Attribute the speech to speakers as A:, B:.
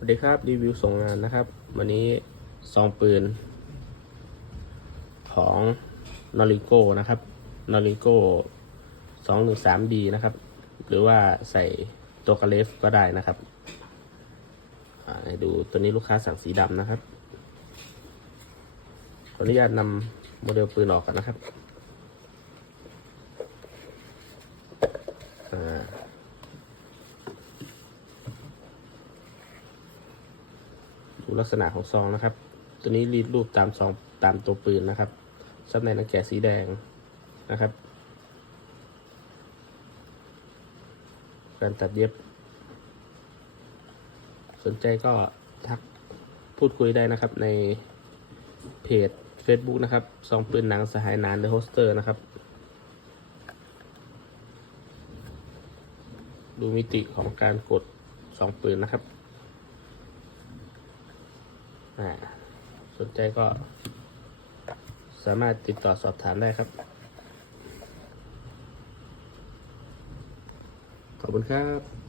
A: สวัสดีครับรีวิวส่งงานนะครับ วันนี้ซองปืน ของนอริโก้นะครับนอริโก้สองหนึ่งสามดีนะครับ หรือว่าใส่ตัวกระเลฟก็ได้นะครับดูตัวนี้ลูกค้าสั่งสีดำนะครับ ขออนุญาตนำโมเดลปืนออกกันนะครับอ่า ดูลักษณะของซองนะครับ ตัวนี้รีดรูปตามซองตามตัวปืนนะครับซับในนังแกะสีแดงนะครับ การตัดเย็บ สนใจก็ทักพูดคุยได้นะครับในเพจ Facebook นะครับซองปืนหนังสหายนานเดอะโฮสเตอร์นะครับ ดูมิติของการกดซองปืนนะครับ สนใจก็สามารถติดต่อสอบถามได้ครับ ขอบคุณครับ